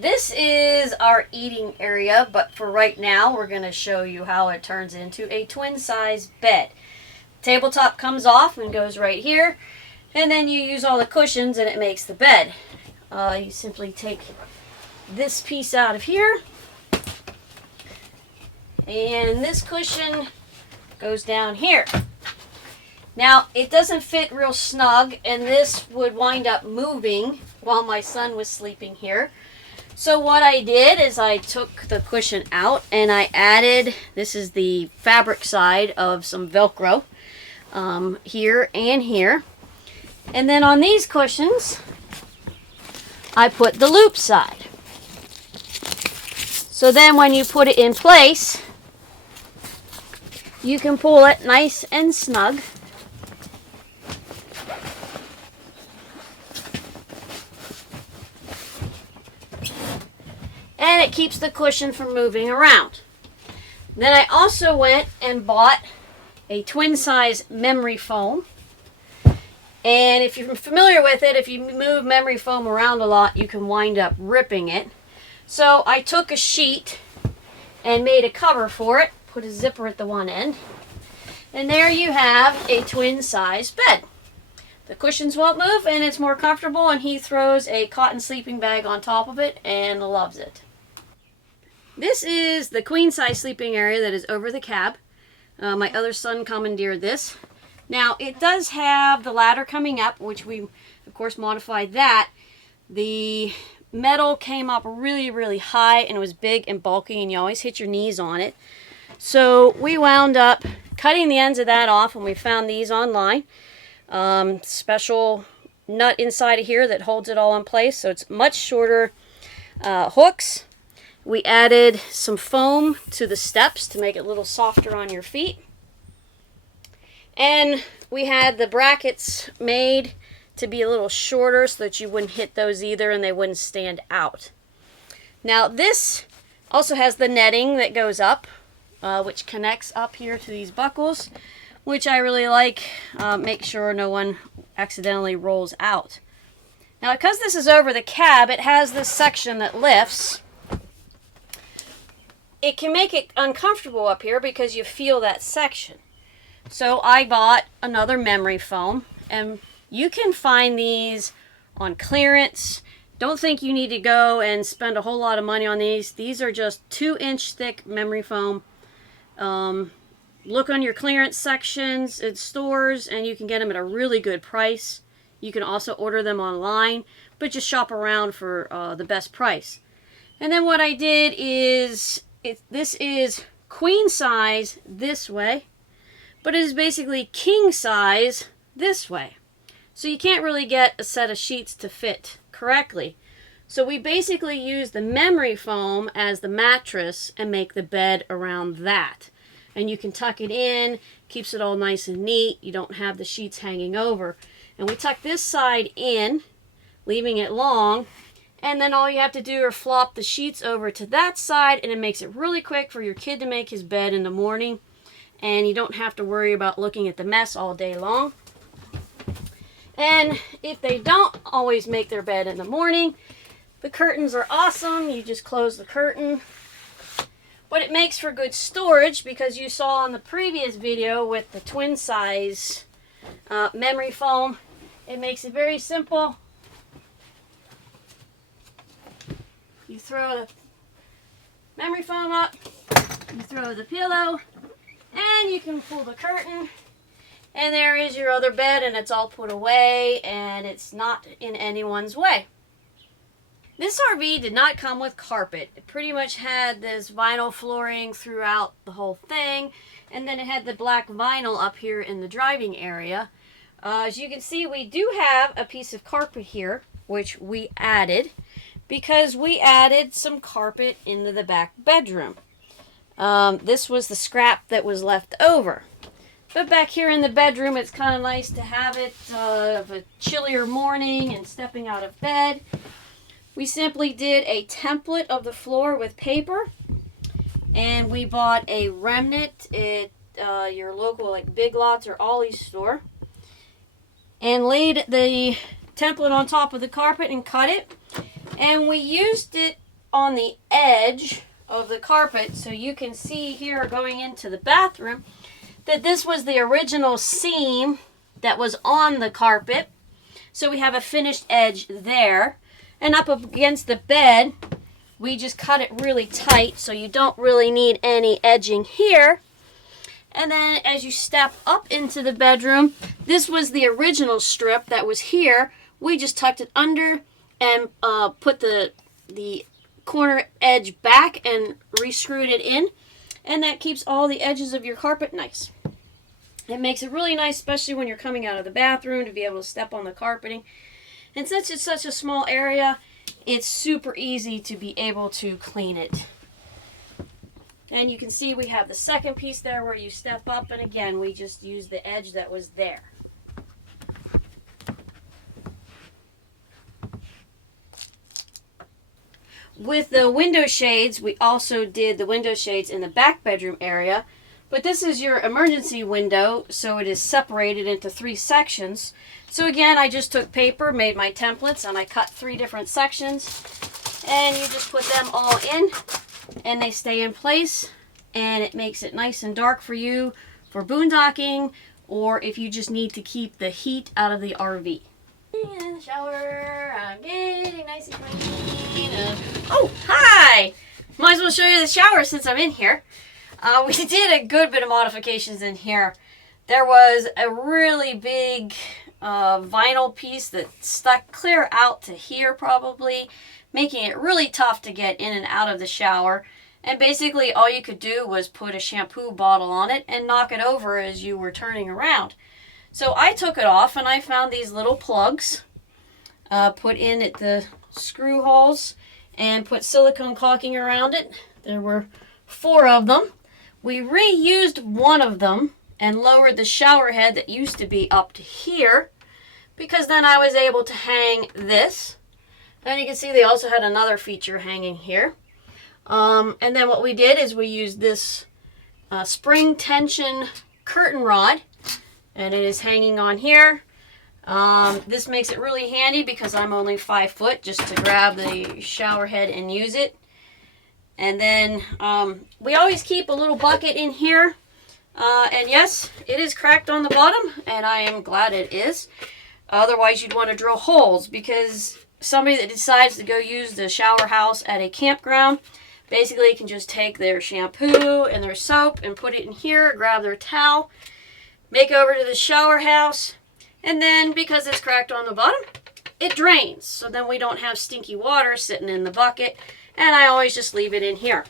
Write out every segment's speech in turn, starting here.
this is our eating area, but for right now, we're going to show you how it turns into a twin-size bed. Tabletop comes off and goes right here, and then you use all the cushions and it makes the bed. You simply take this piece out of here, and this cushion goes down here. Now, it doesn't fit real snug, and this would wind up moving while my son was sleeping here. So what I did is I took the cushion out and I added, this is the fabric side of some Velcro, here and here. And then on these cushions, I put the loop side. So then when you put it in place, you can pull it nice and snug. And it keeps the cushion from moving around. Then I also went and bought a twin size memory foam. And if you're familiar with it, if you move memory foam around a lot, you can wind up ripping it. So I took a sheet and made a cover for it, put a zipper at the one end, and there you have a twin size bed. The cushions won't move and it's more comfortable, and he throws a cotton sleeping bag on top of it and loves it. This is the queen size sleeping area that is over the cab. My other son commandeered this. Now it does have the ladder coming up, which we of course modified that. The metal came up really, really high and it was big and bulky, and you always hit your knees on it. So we wound up cutting the ends of that off, and we found these online. Special nut inside of here that holds it all in place, so it's much shorter hooks. We added some foam to the steps to make it a little softer on your feet. And we had the brackets made to be a little shorter so that you wouldn't hit those either and they wouldn't stand out. Now this also has the netting that goes up, which connects up here to these buckles, which I really like. Make sure no one accidentally rolls out. Now because this is over the cab, it has this section that lifts. It can make it uncomfortable up here because you feel that section. So I bought another memory foam, and you can find these on clearance. Don't think you need to go and spend a whole lot of money on these. These are just 2-inch thick memory foam. Look on your clearance sections at stores and you can get them at a really good price. You can also order them online, but just shop around for the best price. And then what I did is, this is queen size this way, but it is basically king size this way. So you can't really get a set of sheets to fit correctly. So we basically use the memory foam as the mattress and make the bed around that. And you can tuck it in, keeps it all nice and neat. You don't have the sheets hanging over. And we tuck this side in, leaving it long. And then all you have to do is flop the sheets over to that side, and it makes it really quick for your kid to make his bed in the morning. And you don't have to worry about looking at the mess all day long. And if they don't always make their bed in the morning, the curtains are awesome. You just close the curtain. But it makes for good storage, because you saw in the previous video with the twin size memory foam, it makes it very simple. You throw the memory foam up, you throw the pillow, and you can pull the curtain, and there is your other bed, and it's all put away, and it's not in anyone's way. This RV did not come with carpet. It pretty much had this vinyl flooring throughout the whole thing, and then it had the black vinyl up here in the driving area. As you can see, we do have a piece of carpet here, which we added, because we added some carpet into the back bedroom. This was the scrap that was left over. But back here in the bedroom, it's kind of nice to have it of a chillier morning and stepping out of bed. We simply did a template of the floor with paper, and we bought a remnant at your local like Big Lots or Ollie's store, and laid the template on top of the carpet and cut it. And we used it on the edge of the carpet, so you can see here going into the bathroom that this was the original seam that was on the carpet. So we have a finished edge there. And up against the bed, we just cut it really tight, so you don't really need any edging here. And then as you step up into the bedroom, this was the original strip that was here. We just tucked it under and put the corner edge back and re-screwed it in. And that keeps all the edges of your carpet nice. It makes it really nice, especially when you're coming out of the bathroom, to be able to step on the carpeting. And since it's such a small area, it's super easy to be able to clean it. And you can see we have the second piece there where you step up, and again, we just use the edge that was there. With the window shades, we also did the window shades in the back bedroom area, but this is your emergency window, so it is separated into 3 sections. So again, I just took paper, made my templates, and I cut 3 different sections, and you just put them all in, and they stay in place, and it makes it nice and dark for you for boondocking, or if you just need to keep the heat out of the RV. In the shower, I'm getting nice and clean. Oh, hi! Might as well show you the shower since I'm in here. We did a good bit of modifications in here. There was a really big vinyl piece that stuck clear out to here probably, making it really tough to get in and out of the shower. And basically all you could do was put a shampoo bottle on it and knock it over as you were turning around. So I took it off and I found these little plugs, put in at the screw holes, and put silicone caulking around it. There were 4 of them. We reused one of them and lowered the shower head that used to be up to here, because then I was able to hang this. And you can see they also had another feature hanging here. And then what we did is we used this spring tension curtain rod, and it is hanging on here. This makes it really handy because I'm only 5 foot, just to grab the shower head and use it. And then we always keep a little bucket in here. And yes, it is cracked on the bottom, and I am glad it is. Otherwise, you'd want to drill holes, because somebody that decides to go use the shower house at a campground basically can just take their shampoo and their soap and put it in here, grab their towel, make over to the shower house, and then because it's cracked on the bottom, it drains. So then we don't have stinky water sitting in the bucket, and I always just leave it in here.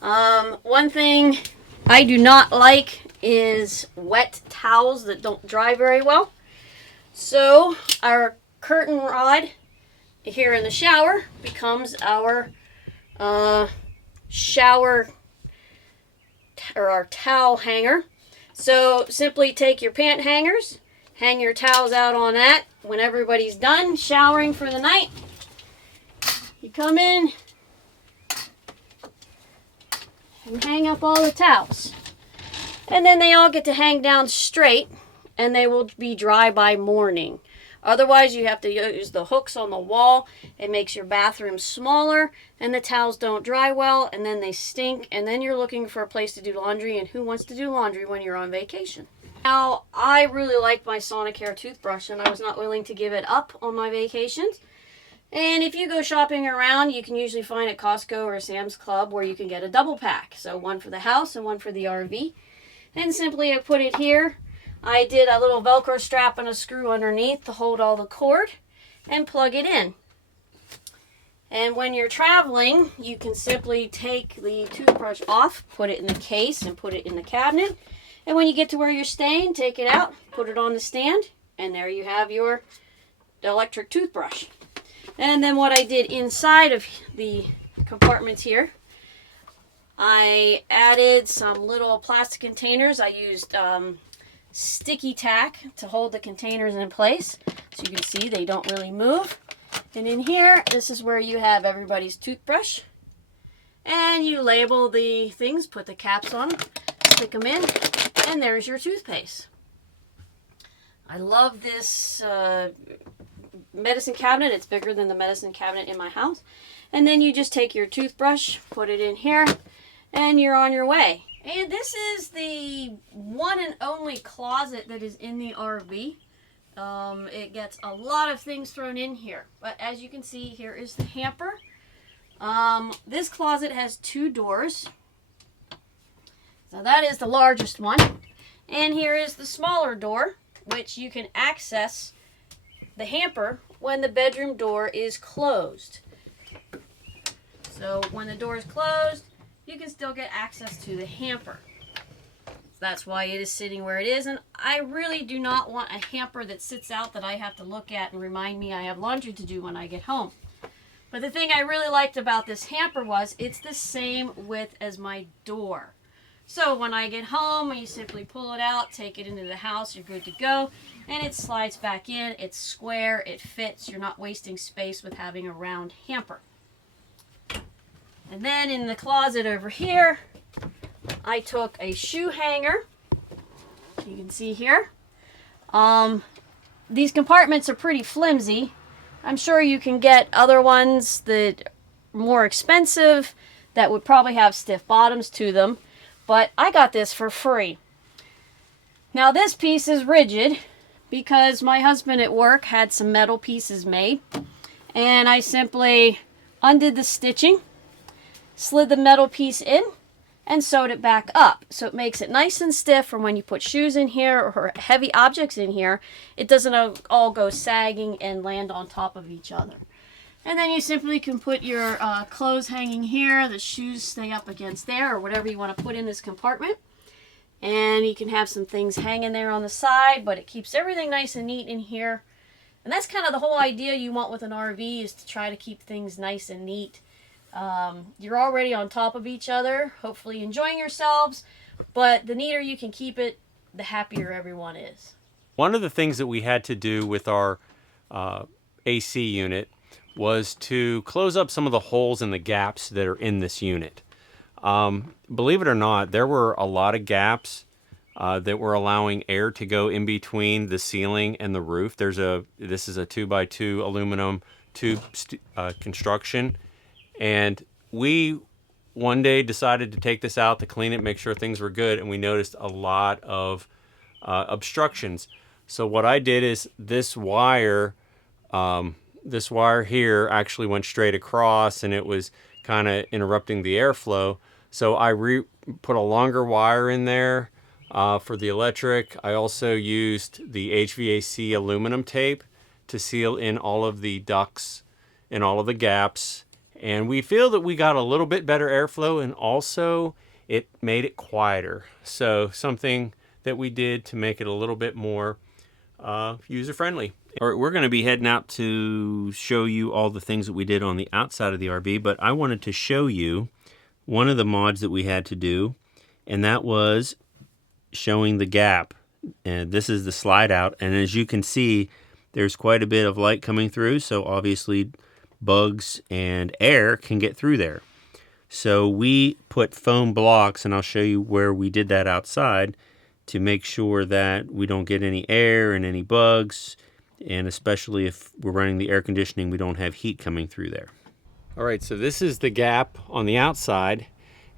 One thing I do not like is wet towels that don't dry very well. So our curtain rod here in the shower becomes our shower or our towel hanger. So simply take your pant hangers, hang your towels out on that. When everybody's done showering for the night, you come in and hang up all the towels. And then they all get to hang down straight, and they will be dry by morning. Otherwise, you have to use the hooks on the wall. It makes your bathroom smaller, and the towels don't dry well, and then they stink, and then you're looking for a place to do laundry, and who wants to do laundry when you're on vacation? Now, I really like my Sonicare toothbrush, and I was not willing to give it up on my vacations. And if you go shopping around, you can usually find at Costco or Sam's Club where you can get a double pack. So one for the house and one for the RV. And simply I put it here. I did a little Velcro strap and a screw underneath to hold all the cord and plug it in. And when you're traveling, you can simply take the toothbrush off, put it in the case, and put it in the cabinet. And when you get to where you're staying, take it out, put it on the stand, and there you have your electric toothbrush. And then what I did inside of the compartments here, I added some little plastic containers. I used sticky tack to hold the containers in place. So you can see they don't really move. And in here, this is where you have everybody's toothbrush. And you label the things, put the caps on them, stick them in, and there's your toothpaste. I love this medicine cabinet. It's bigger than the medicine cabinet in my house. And then you just take your toothbrush, put it in here, and you're on your way. And this is the one and only closet that is in the RV. It gets a lot of things thrown in here. But as you can see, here is the hamper. This closet has 2 doors. So that is the largest one. And here is the smaller door, which you can access the hamper when the bedroom door is closed. So when the door is closed, you can still get access to the hamper. That's why it is sitting where it is. And I really do not want a hamper that sits out that I have to look at and remind me I have laundry to do when I get home. But the thing I really liked about this hamper was it's the same width as my door. So when I get home, you simply pull it out, take it into the house, you're good to go, and it slides back in. It's square, it fits, you're not wasting space with having a round hamper. And then in the closet over here, I took a shoe hanger. You can see here. These compartments are pretty flimsy. I'm sure you can get other ones that are more expensive that would probably have stiff bottoms to them. But I got this for free. Now this piece is rigid because my husband at work had some metal pieces made. And I simply undid the stitching, slid the metal piece in, and sewed it back up. So it makes it nice and stiff for when you put shoes in here or heavy objects in here. It doesn't all go sagging and land on top of each other. And then you simply can put your clothes hanging here, the shoes stay up against there, or whatever you want to put in this compartment. And you can have some things hanging there on the side, but it keeps everything nice and neat in here. And that's kind of the whole idea you want with an RV, is to try to keep things nice and neat. You're already on top of each other, hopefully enjoying yourselves, but the neater you can keep it, the happier everyone is. One of the things that we had to do with our AC unit was to close up some of the holes and the gaps that are in this unit. Believe it or not, there were a lot of gaps that were allowing air to go in between the ceiling and the roof. This is a 2x2 aluminum tube construction, and we one day decided to take this out to clean it, make sure things were good, and we noticed a lot of obstructions. So what I did is this wire here actually went straight across, and it was kind of interrupting the airflow. So I put a longer wire in there for the electric. I also used the HVAC aluminum tape to seal in all of the ducts and all of the gaps. And we feel that we got a little bit better airflow, and also it made it quieter. So something that we did to make it a little bit more user-friendly. All right, we're going to be heading out to show you all the things that we did on the outside of the RV, but I wanted to show you one of the mods that we had to do, and that was showing the gap. And this is the slide out, and as you can see, there's quite a bit of light coming through, so obviously bugs and air can get through there. So we put foam blocks, and I'll show you where we did that outside, to make sure that we don't get any air and any bugs, and especially if we're running the air conditioning, we don't have heat coming through there. All right, so this is the gap on the outside.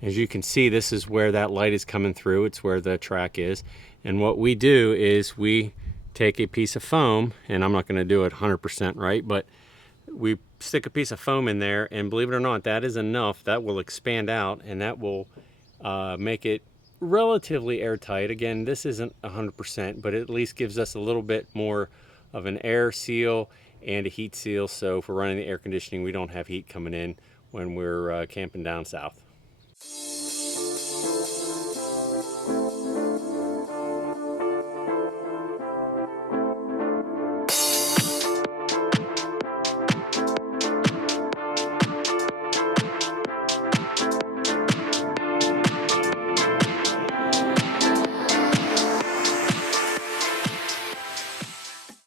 As you can see, this is where that light is coming through. It's where the track is. And what we do is we take a piece of foam, and I'm not going to do it 100% right, but we stick a piece of foam in there, and believe it or not, that is enough. That will expand out, and that will make it relatively airtight. Again, this isn't 100%, but it at least gives us a little bit more of an air seal and a heat seal, so if we're running the air conditioning, we don't have heat coming in when we're camping down south.